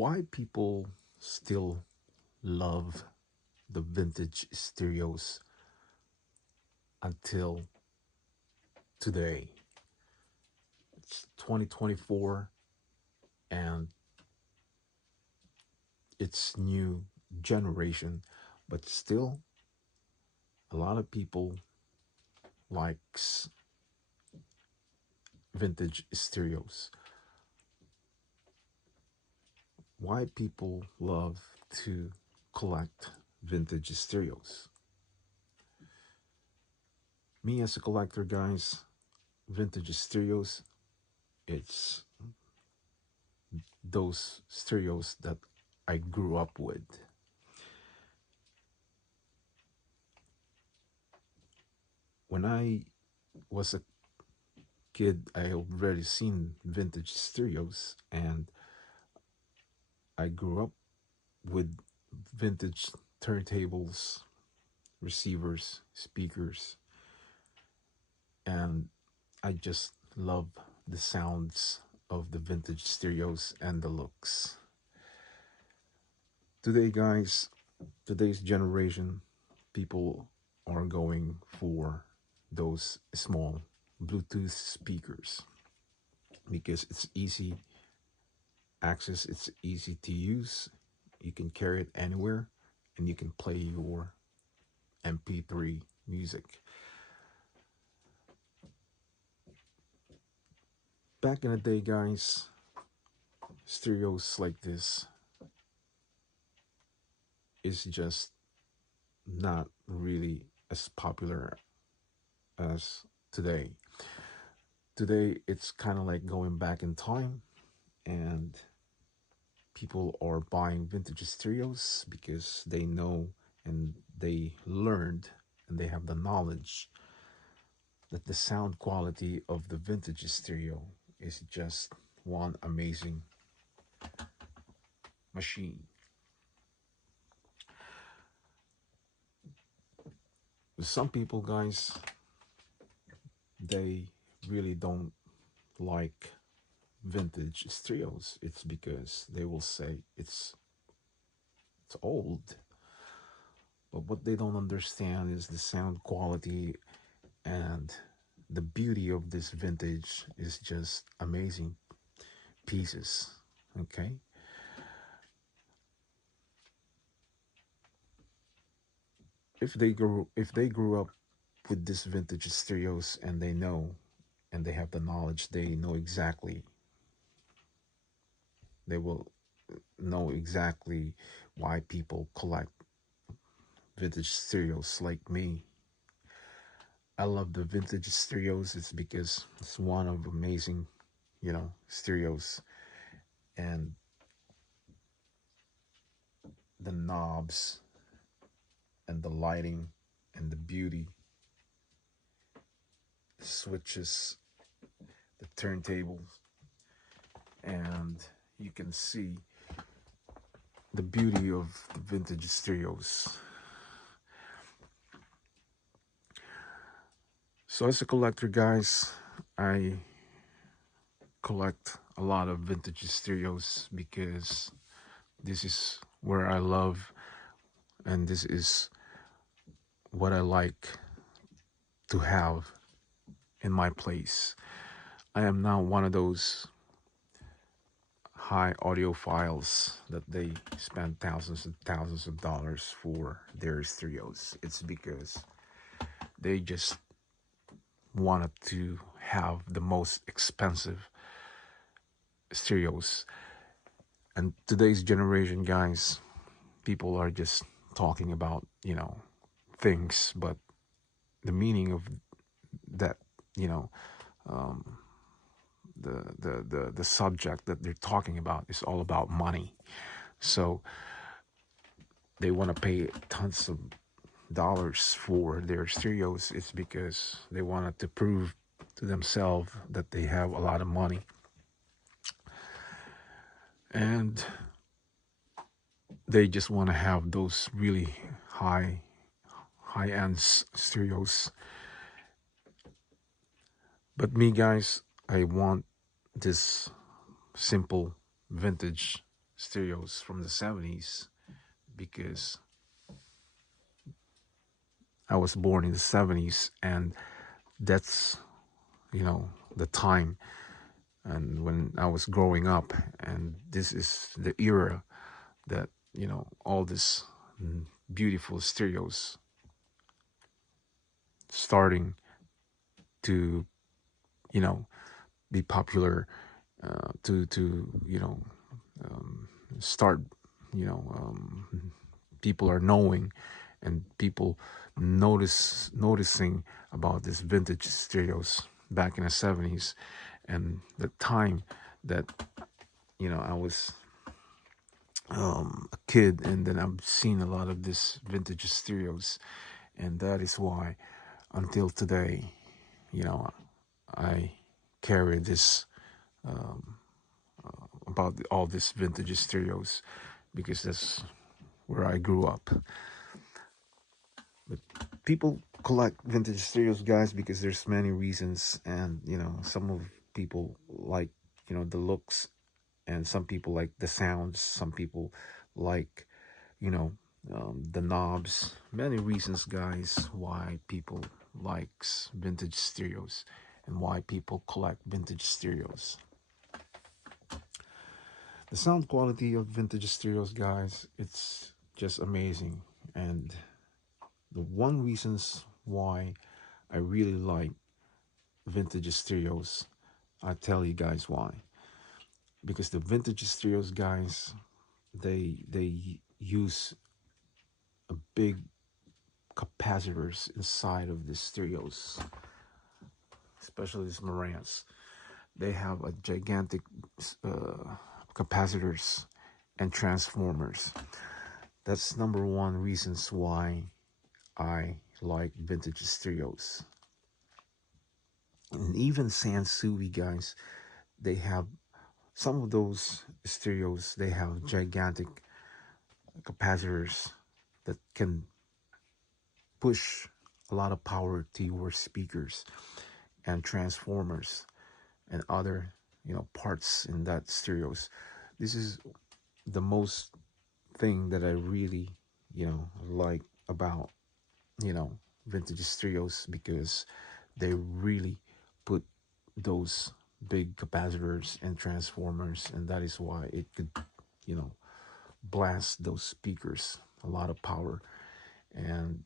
why people still love the vintage stereos until today. It's 2024 and it's new generation, but still a lot of people likes vintage stereos. Why people love to collect vintage stereos? Me as a collector, guys, vintage stereos, it's those stereos that I grew up with. When I was a kid, I already seen vintage stereos, and I grew up with vintage turntables, receivers, speakers, and I just love the sounds of the vintage stereos and the looks. Today, guys, today's generation, people are going for those small Bluetooth speakers because it's easy access, it's easy to use. You can carry it anywhere and you can play your MP3 music. Back in the day, guys, stereos like this is just not really as popular as today. Today, it's kind of like going back in time, and people are buying vintage stereos because they know and they learned and they have the knowledge that the sound quality of the vintage stereo is just one amazing machine. Some people, guys, they really don't like vintage stereos. It's because they will say it's old. But what they don't understand is the sound quality and the beauty of this vintage is just amazing pieces. Okay. If they grew up with this vintage stereos and they know and they have the knowledge, they know exactly, they will know exactly why people collect vintage stereos like me. I love the vintage stereos. It's because it's one of amazing, stereos, and the knobs and the lighting and the beauty, the switches, the turntables, and you can see the beauty of the vintage stereos. So as a collector, guys, I collect a lot of vintage stereos because this is where I love and this is what I like to have in my place. I am now one of those high audiophiles that they spend thousands and thousands of dollars for their stereos. It's because they just wanted to have the most expensive stereos. And today's generation, guys, people are just talking about, things, but the meaning of that, you know, um, the subject that they're talking about is all about money. So they want to pay tons of dollars for their stereos. It's because they wanted to prove to themselves that they have a lot of money. And they just want to have those really high end stereos. But me, guys, I want this simple vintage stereos from the 70s because I was born in the 70s, and that's, the time and when I was growing up, and this is the era that, all this beautiful stereos starting to, you know, be popular, to start, people are knowing, and people noticing about this vintage stereos back in the 70s, and the time that, I was a kid, and then I've seen a lot of this vintage stereos, and that is why until today, I carry this, about all these vintage stereos, because that's where I grew up. But people collect vintage stereos, guys, because there's many reasons, and some of people like, the looks, and some people like the sounds, some people like, you know the knobs. Many reasons, guys, why people likes vintage stereos and why people collect vintage stereos. The sound quality of vintage stereos, guys, it's just amazing. And the one reasons why I really like vintage stereos, I tell you guys why. Because the vintage stereos, guys, they use a big capacitors inside of the stereos, especially these Marantz. They have a gigantic capacitors and transformers. That's number one reasons why I like vintage stereos. And even Sansui, guys, they have some of those stereos, they have gigantic capacitors that can push a lot of power to your speakers and transformers and other, parts in that stereos. This is the most thing that I really, like about, you know vintage stereos, because they really put those big capacitors and transformers, and that is why it could, you know blast those speakers a lot of power. And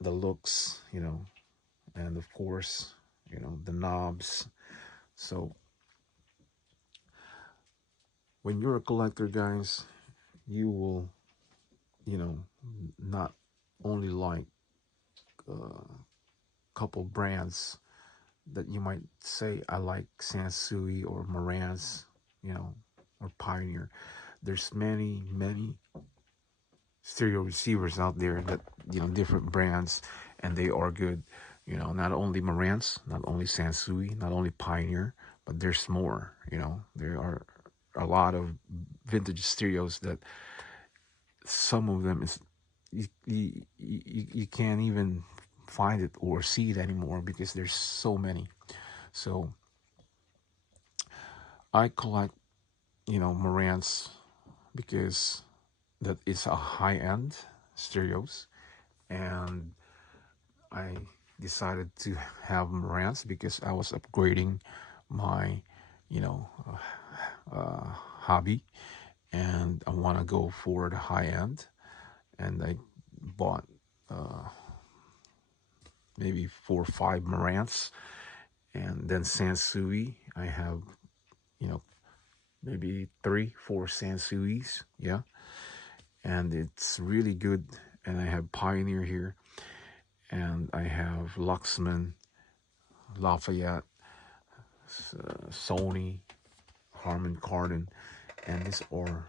the looks, and of course, the knobs. So when you're a collector, guys, you will, not only like a couple brands that you might say, I like Sansui or Marantz, or Pioneer. There's many stereo receivers out there that, different brands, and they are good. Not only Marantz, not only Sansui, not only Pioneer, but there's more. There are a lot of vintage stereos that some of them is you can't even find it or see it anymore, because there's so many. So I collect, Marantz, because that is a high-end stereos, and I decided to have Marantz because I was upgrading my, you know, hobby, and I want to go for the high end, and I bought maybe 4 or 5 Marantz, and then Sansui. I have, maybe 3 or 4 Sansuis, yeah, and it's really good. And I have Pioneer here, and I have Luxman, Lafayette, Sony, Harman Kardon, and these are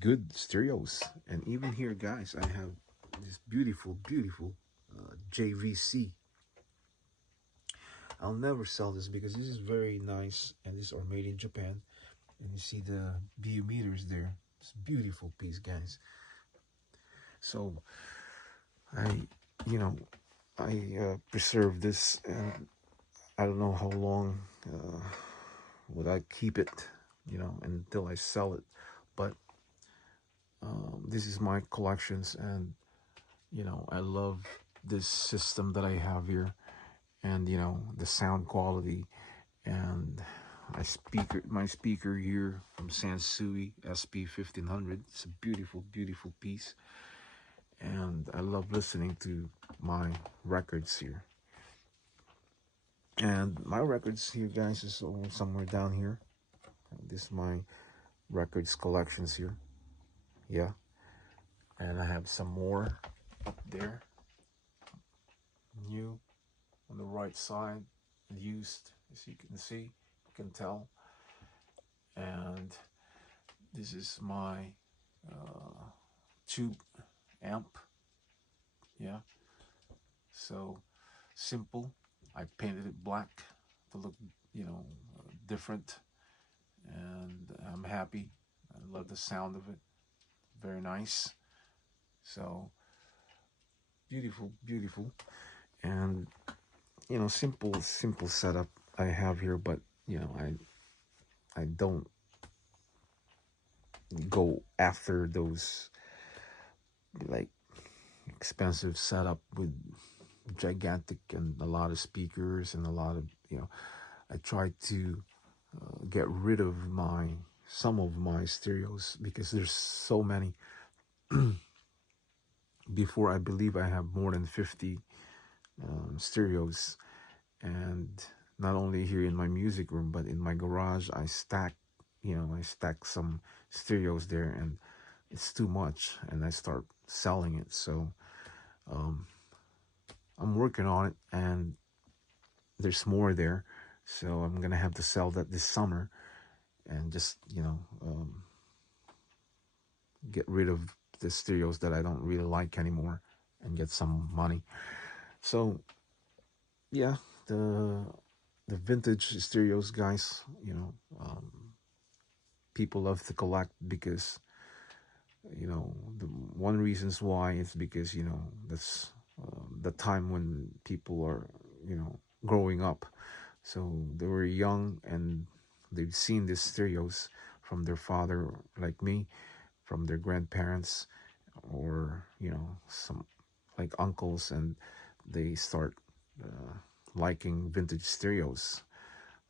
good stereos. And even here, guys, I have this beautiful JVC. I'll never sell this because this is very nice, and these are made in Japan. And you see the BU meters there. It's a beautiful piece, guys. So I, you know, I preserve this, and I don't know how long would I keep it, until I sell it. But this is my collections, and I love this system that I have here, and the sound quality, and my speaker here from Sansui SP 1500. It's a beautiful, beautiful piece, and I love listening to my records here. And my records here, guys, is all somewhere down here. This is my records collections here. Yeah, and I have some more up there, new on the right side, used, as you can see, you can tell. And this is my uh, tube amp. Yeah, so simple. I painted it black to look, different, and I'm happy. I love the sound of it. Very nice. So beautiful, beautiful, and simple setup I have here, but I don't go after those like expensive setup with gigantic and a lot of speakers and a lot of I try to get rid of my some of my stereos because there's so many. Before, I believe I have more than 50 stereos, and not only here in my music room but in my garage I stack some stereos there, and it's too much, and I start selling it. So um, I'm working on it, and there's more there, so I'm gonna have to sell that this summer and just get rid of the stereos that I don't really like anymore and get some money. So yeah, the vintage stereos, guys, people love to collect because the one reasons why is because that's the time when people are growing up, so they were young and they've seen these stereos from their father, like me, from their grandparents, or some like uncles, and they start uh, liking vintage stereos.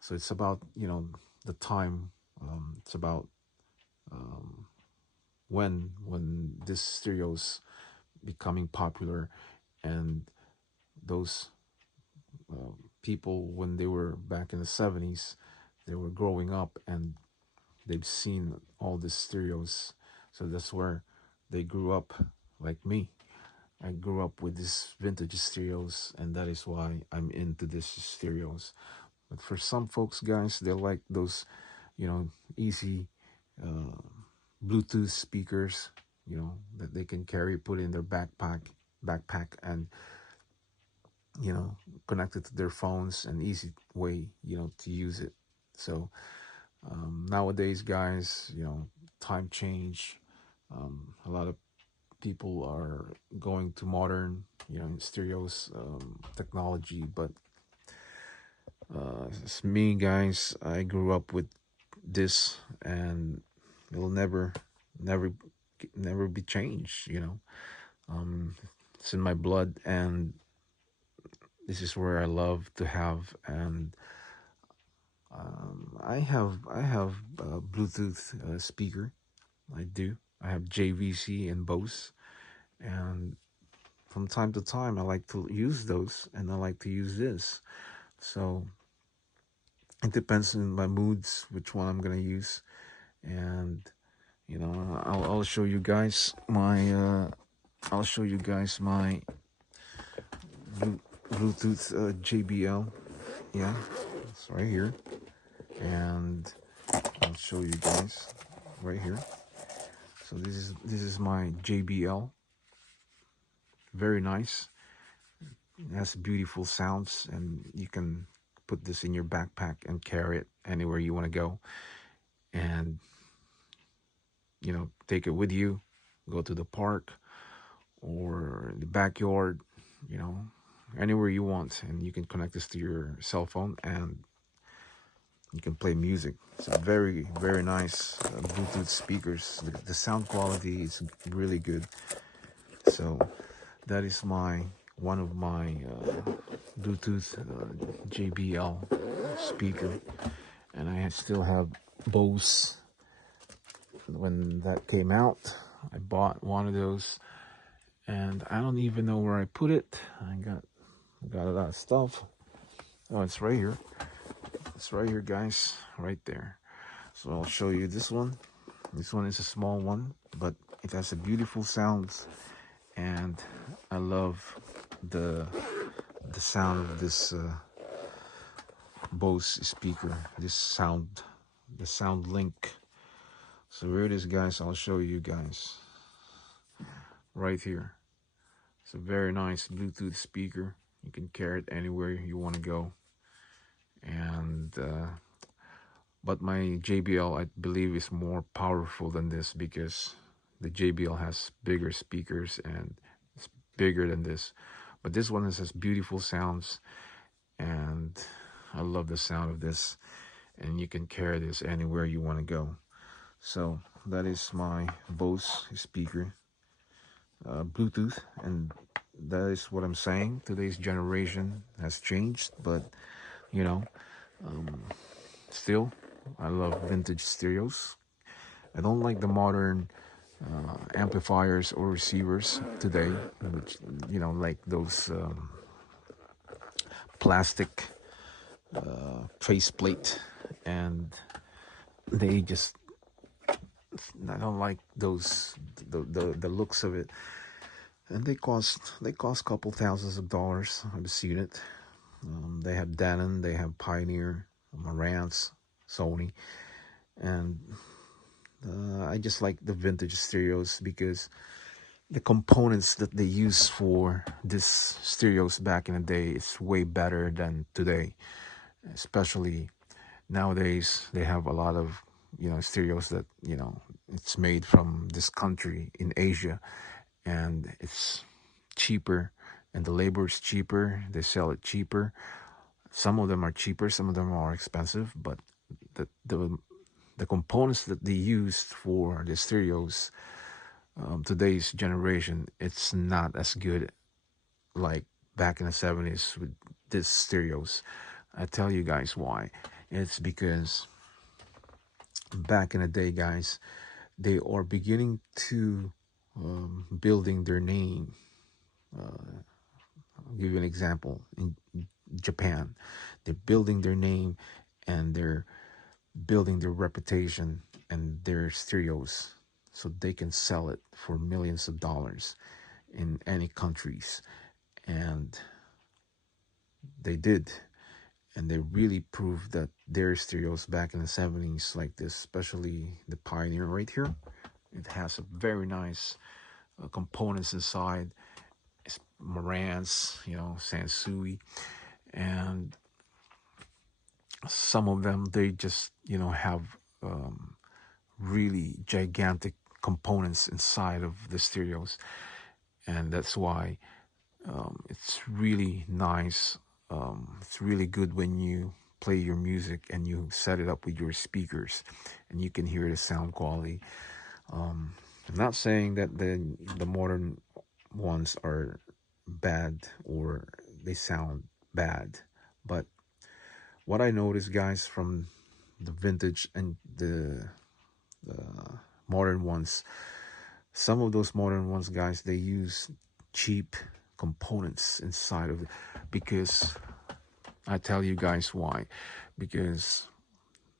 So it's about the time. It's about um, when this stereos becoming popular, and those uh, people, when they were back in the 70s, they were growing up and they've seen all these stereos. So that's where they grew up, like me. I grew up with these vintage stereos, and that is why I'm into these stereos. But for some folks, guys, they like those, easy uh, Bluetooth speakers, that they can carry, put in their backpack, and connect it to their phones, an easy way, to use it. So nowadays, guys, time change. A lot of people are going to modern, stereos technology, but it's me, guys. I grew up with this, and it'll never, never be changed. Um, it's in my blood, and this is where I love to have. And I have a Bluetooth speaker. I do. I have JVC and Bose, and from time to time I like to use those, and I like to use this. So it depends on my moods which one I'm gonna use, and I'll show you guys my Bluetooth JBL. Yeah, it's right here, and I'll show you guys right here. So this is my JBL. Very nice. It has beautiful sounds, and you can put this in your backpack and carry it anywhere you want to go, and take it with you. Go to the park or the backyard, you know, anywhere you want, and you can connect this to your cell phone and You can play music. It's a very, very nice Bluetooth speakers. The sound quality is really good. So that is my one of my Bluetooth JBL speaker, and I still have Bose. When that came out, I bought one of those, and I don't even know where I put it. I got a lot of stuff. Oh, it's right here. It's right here, guys, right there. So I'll show you this one. This one is a small one, but it has a beautiful sound, and I love the sound of this Bose speaker. This sound, the Sound Link. So here it is, guys. I'll show you guys right here. It's a very nice Bluetooth speaker. You can carry it anywhere you want to go. And but my JBL, I believe, is more powerful than this, because the JBL has bigger speakers and it's bigger than this. But this one has beautiful sounds, and I love the sound of this. And you can carry this anywhere you want to go. So that is my Bose speaker, Bluetooth, and that is what I'm saying. Today's generation has changed, but you know, still, I love vintage stereos. I don't like the modern amplifiers or receivers today, which, like those plastic faceplate, and they just, I don't like those, the looks of it, and they cost a couple thousands of dollars. I've seen it. They have Denon, they have Pioneer, Marantz, Sony, and I just like the vintage stereos because the components that they use for these stereos back in the day is way better than today. Especially nowadays, they have a lot of stereos that it's made from this country in Asia, and it's cheaper, and the labor is cheaper. They sell it cheaper. Some of them are cheaper, some of them are expensive, but the components that they used for the stereos, today's generation, it's not as good like back in the 70s with these stereos. I tell you guys why. It's because back in the day, guys, they are beginning to building their name. I'll give you an example. In Japan, they're building their name, and they're building their reputation and their stereos, so they can sell it for millions of dollars in any countries. And they did, and they really proved that their stereos back in the 70s, like this, especially the Pioneer right here, it has a very nice components inside. It's Marantz, Sansui, and some of them, they just have really gigantic components inside of the stereos, and that's why it's really nice. It's really good when you play your music and you set it up with your speakers, and you can hear the sound quality. I'm not saying that the modern ones are bad or they sound bad, but what I noticed, guys, from the vintage and the modern ones, some of those modern ones, guys, they use cheap components inside of it, because I tell you guys why. Because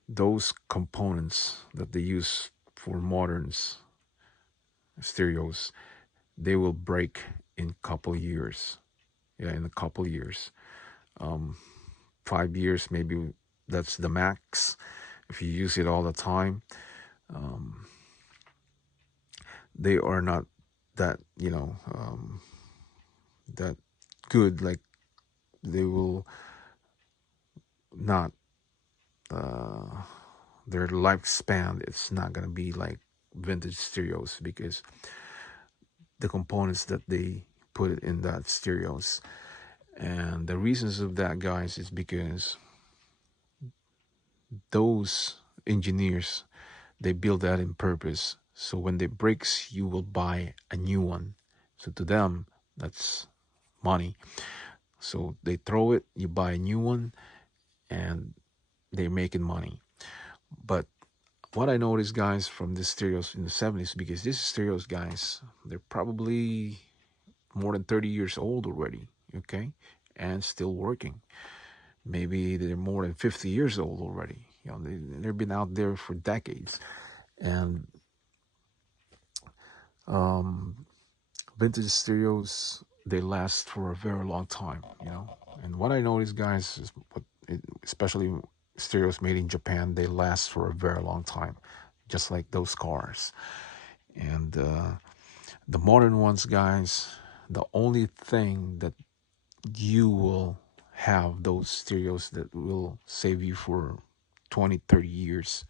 those components that they use for moderns stereos, they will break in couple years. In a couple years, 5 years maybe, that's the max if you use it all the time. They are not that that good. Like, they will not their lifespan, it's not gonna be like vintage stereos, because the components that they put in that stereos. And the reasons of that, guys, is because those engineers, they build that in purpose. So when they breaks, you will buy a new one. So to them, that's money. So they throw it, you buy a new one, and they're making money. But what I noticed, guys, from the stereos in the 70s, because these stereos, guys, they're probably more than 30 years old already, okay, and still working. Maybe they're more than 50 years old already. They've been out there for decades. And um, vintage stereos, they last for a very long time. And what I noticed, guys, is especially stereos made in Japan, they last for a very long time, just like those cars. And the modern ones, guys, the only thing that you will have those stereos that will save you for 20, 30 years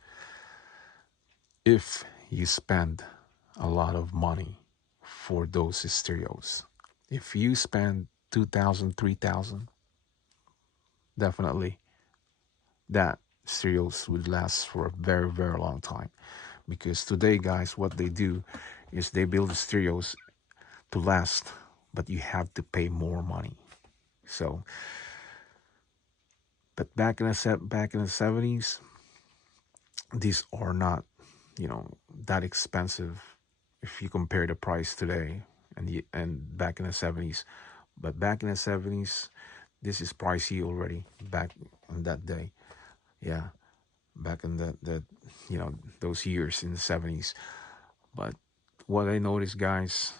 if you spend a lot of money for those stereos. If you spend 2,000, 3,000, definitely that stereos would last for a very, very long time. Because today, guys, what they do is they build the stereos to last, but you have to pay more money. So, but back in the 70s, these are not, that expensive if you compare the price today and back in the 70s. But back in the 70s, this is pricey already back in that day. Yeah, back in those years in the 70s. But what I noticed, guys,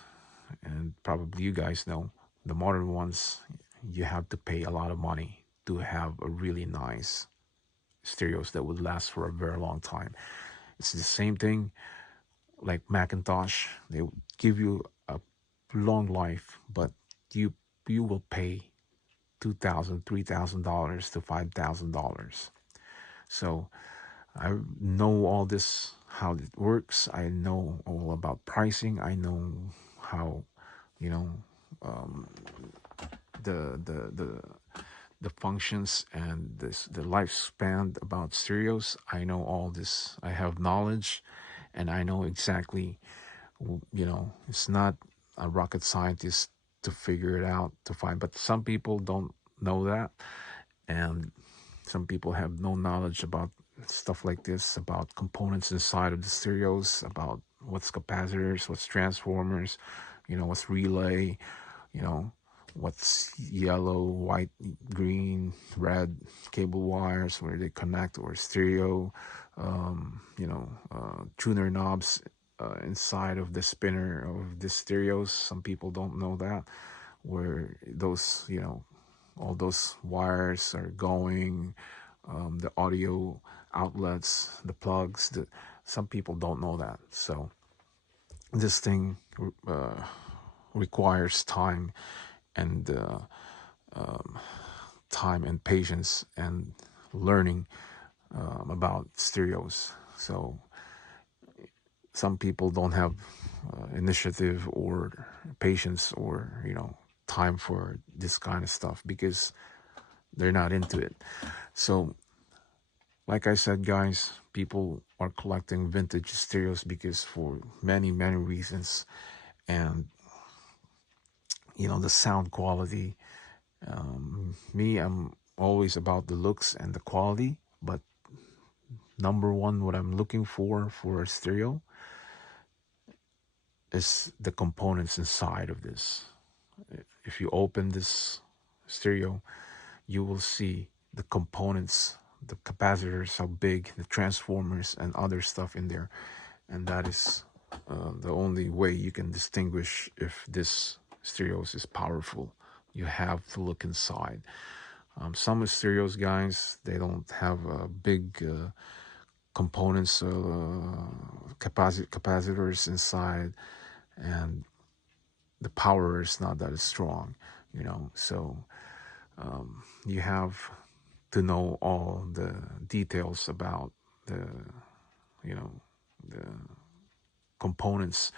and probably you guys know, the modern ones, you have to pay a lot of money to have a really nice stereos that would last for a very long time. It's the same thing like Macintosh. They give you a long life, but you you will pay $2,000, $3,000 to $5,000. So I know all this, how it works. I know all about pricing. I know how, you know, um, the functions and the lifespan about stereos. I know all this. I have knowledge, and I know exactly. It's not a rocket scientist to figure it out to find, but some people don't know that, and some people have no knowledge about stuff like this, about components inside of the stereos, about what's capacitors, what's transformers, what's relay, you know, what's yellow, white, green, red cable wires where they connect, or stereo, tuner knobs inside of the spinner of the stereos. Some people don't know that, where those, all those wires are going, the audio outlets, the plugs. Some people don't know that. So this thing requires time and time and patience and learning about stereos. So some people don't have initiative or patience or time for this kind of stuff because they're not into it. So like I said, guys, people are collecting vintage stereos because for many, many reasons. And the sound quality. Me, I'm always about the looks and the quality, but number one, what I'm looking for a stereo is the components inside of this. If you open this stereo, you will see the components, the capacitors, how big, the transformers, and other stuff in there. And that is the only way you can distinguish if this stereos is powerful. You have to look inside. Some stereos, guys, they don't have big components, capacitors inside, and the power is not that strong, So you have to know all the details about you know, the components,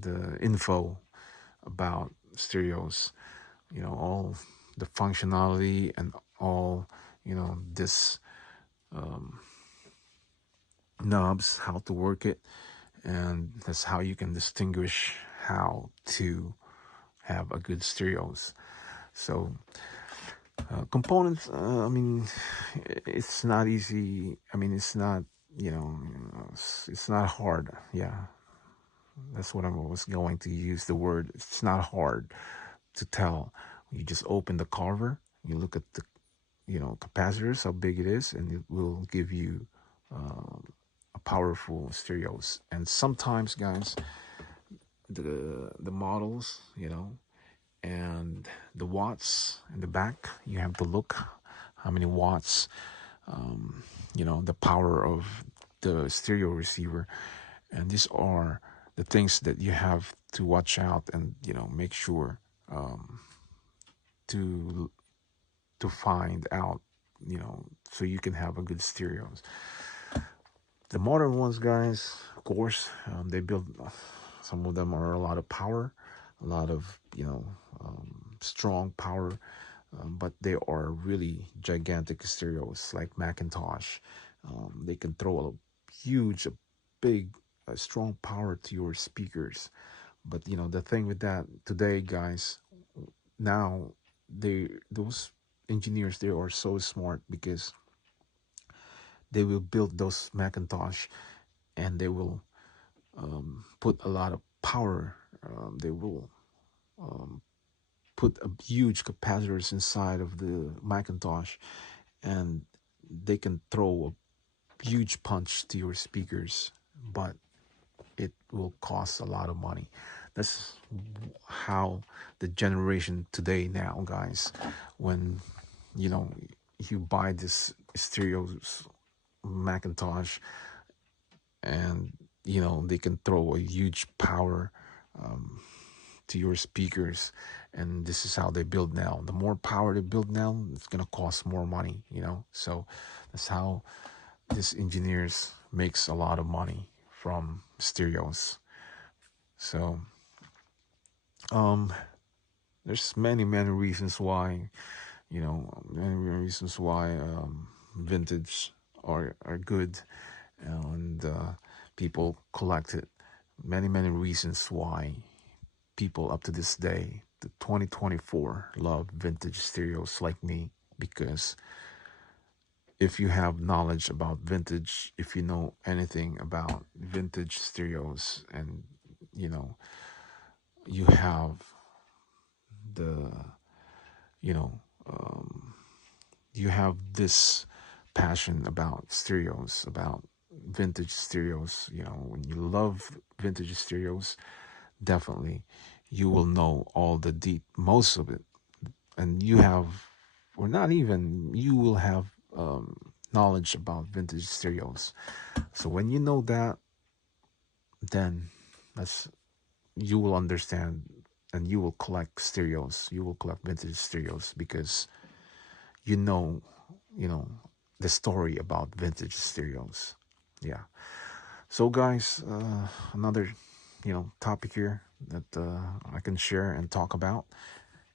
the info about stereos, all the functionality and all, this um, knobs, how to work it, and that's how you can distinguish how to have a good stereos. So components, I mean, it's not easy. I mean, it's not, it's not hard. Yeah, that's what I was going to use the word. It's not hard to tell. You just open the cover, you look at the, capacitors, how big it is, and it will give you a powerful stereos. And sometimes, guys, the models, and the watts in the back, you have to look how many watts, the power of the stereo receiver. And these are the things that you have to watch out and, make sure to find out, so you can have a good stereos. The modern ones, guys, of course, they build, some of them are a lot of power, a lot of, strong power, but they are really gigantic stereos like Macintosh. They can throw a huge, a big, a strong power to your speakers. But the thing with that today, guys, now those engineers, they are so smart because they will build those Macintosh, and they will put a lot of power. They will put a huge capacitors inside of the Macintosh, and they can throw a huge punch to your speakers, but it will cost a lot of money. That's how the generation today now, guys, when you buy this stereos Macintosh, and they can throw a huge power to your speakers, and this is how they build now. The more power they build now, it's gonna cost more money, so that's how these engineers makes a lot of money from stereos. So there's many reasons why, many reasons why vintage are good, and people collect it. Many reasons why people up to this day, the 2024, love vintage stereos like me, because if you have knowledge about vintage, if you know anything about vintage stereos, and you have the, you know, um, you have this passion about stereos, about vintage stereos, when you love vintage stereos, definitely you will know all the deep, most of it. And you have, or not even, you will have knowledge about vintage stereos. So when you know that, then that's, you will understand, and you will collect stereos. You will collect vintage stereos because you know, you know, the story about vintage stereos. Yeah. So guys, another, topic here that I can share and talk about,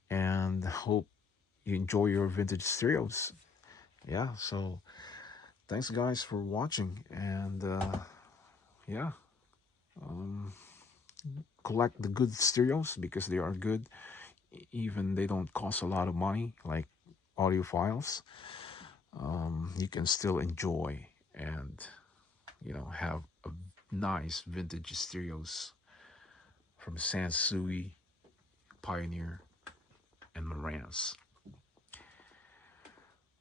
and hope you enjoy your vintage stereos. Yeah. So thanks guys for watching, and yeah, um, collect the good stereos because they are good. Even they don't cost a lot of money, like audiophiles. You can still enjoy and have a nice vintage stereos from Sansui, Pioneer, and Marantz.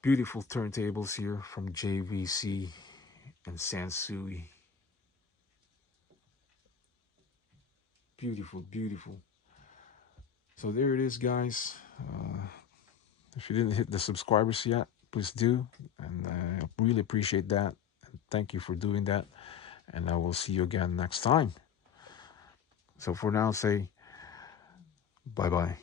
Beautiful turntables here from JVC and Sansui. Beautiful. So there it is, guys. If you didn't hit the subscribers yet, please do, and I really appreciate that. And thank you for doing that. And I will see you again next time. So for now, say bye bye.